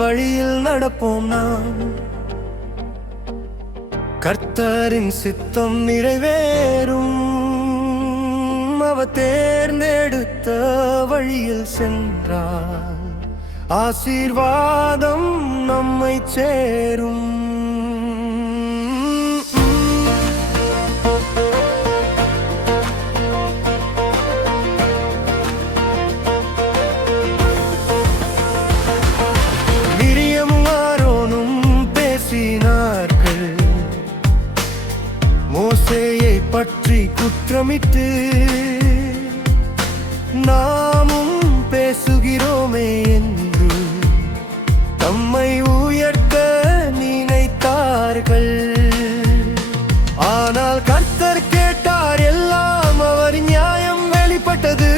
வழியில் நடப்போம் நாம். கர்த்தரின் சித்தம் நிறைவேறும். அவர் தேர்ந்தெடுத்த வழியில் சென்றார். ஆசீர்வாதம் நம்மை சேரும். மிரியம் ஆரோனும் பேசினார்கள். மோசேயை பற்றி குற்றமிட்டு நாமும் பேசுகிறோமே என்று தம்மை உயர்த்த நினைத்தார்கள். ஆனால் கர்த்தர் கேட்டார். எல்லாம் அவர் நியாயம் வெளிப்பட்டது.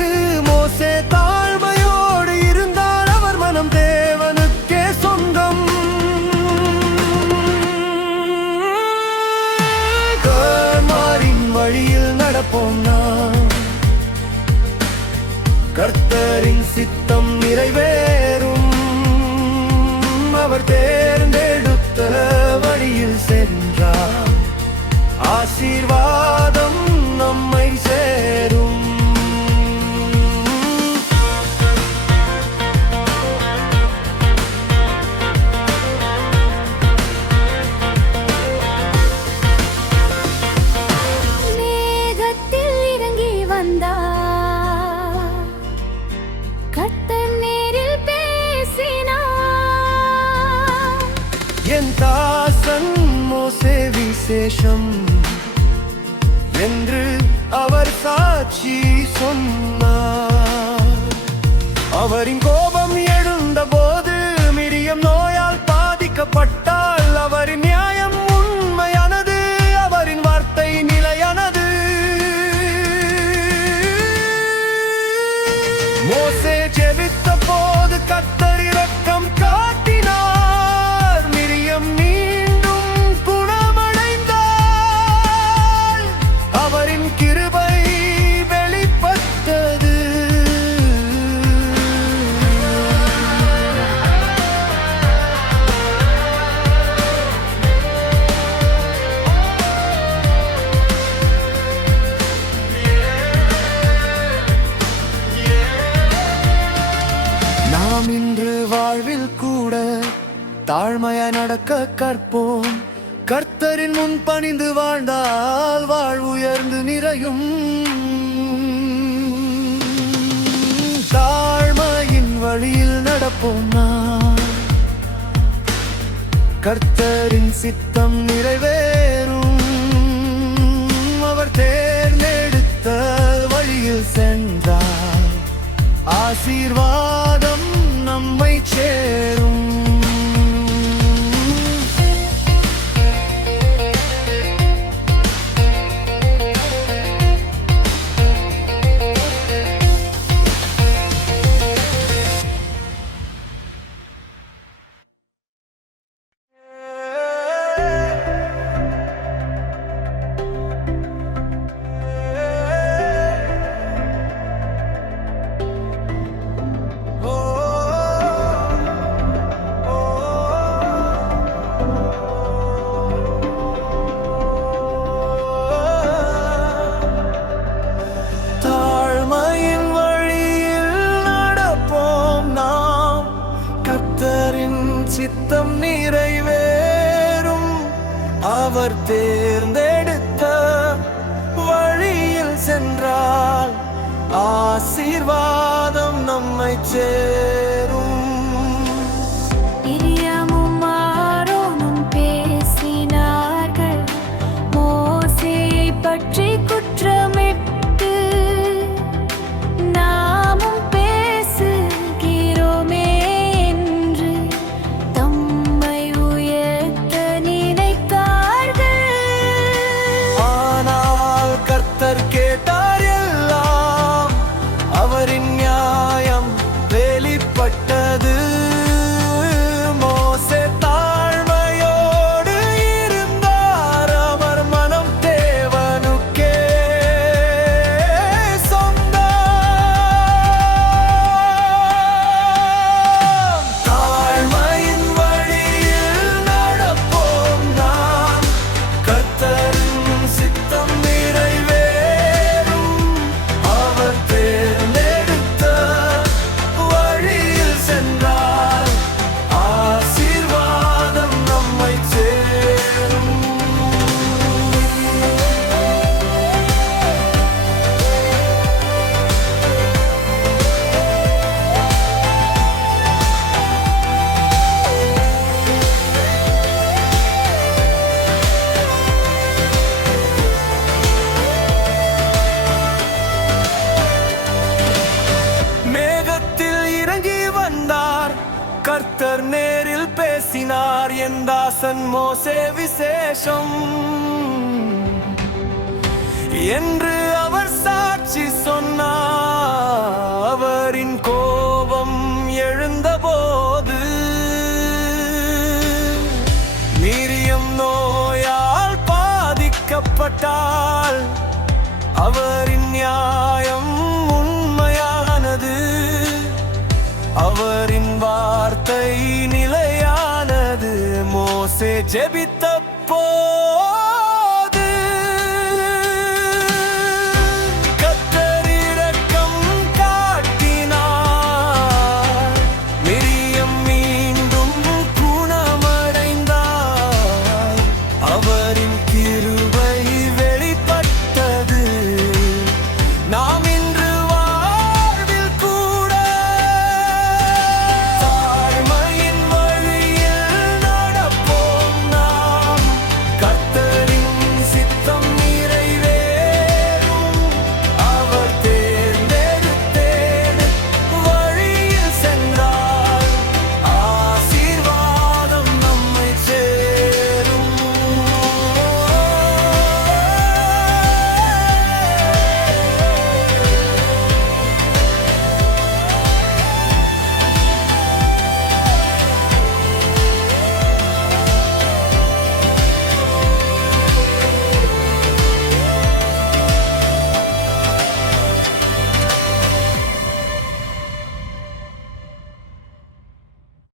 மோசே தாழ்மையோடு இருந்தார். அவர் மனம் தேவனுக்கே சொந்தம். கர்மாரின் வழியில் நடப்போம் நாம். கர்த்தரின் சித்தம் நிறைவேறும். அவர் தேர்ந்தெடுத்த வழியில் சென்றார். ஆசீர்வாதம் நம்மை சேரும். மேகத்தில் இறங்கி வந்தார். என் தாசன் மோசே விசேஷம் என்று அவர் சாட்சி சொன்னார். அவரின் கோபம் எழுந்த போது மிரியம் நோயால் பாதிக்கப்பட்டால். அவரின் நியாயம் உண்மையானது. அவரின் வார்த்தை நிலையானது. மோசே ஜெபித்த போது கர்த்தர் இரக்கம் காட்டினார். மிரியம் மீண்டும் குணமடைந்தாள். அவரின் கிருபை வெளிப்பட்டது. நாம் இன்று வாழ்வில் கூட தாழ்மையாய் நடக்க கற்போம். கர்த்தரின் முன் பணிந்து வாழ்ந்தால் வாழ்வு உயர்ந்து நிறையும். தாழ்மையின் வழியில் நடப்போம் நாம். கர்த்தரின் சித்தம் நிறைவேறும். அவர் தேர்ந்தெடுத்த வழியில் சென்றார். ஆசீர்வாதம் நம்மை சேரும். சித்தம் நிறைவேறும். அவர் தேர்ந்தெடுத்த வழியில் சென்றால் ஆசீர்வாதம் நம்மை சேரும். மிரியாமும் ஆரோனும் பேசினார்கள். மோசேயை பற்றி குற்றமிட்டு நாமும் பேசுகிறோமே என்று தம்மை உயர்த்த நினைத்தார்கள். ஆனால் கர்த்தர் கேட்டார். எல்லாம் அவரின் நியாயம் வெளிப்பட்டது. மோசே தாழ்மையோடு இருந்தார். அவர் மனம் தேவனுக்கே என் தாசன் மோசே விசேஷம் என்று அவர் சாட்சி சொன்னார். அவரின் கோபம் எழுந்தபோது மிரியம் நோயால் பாதிக்கப்பட்டாள்.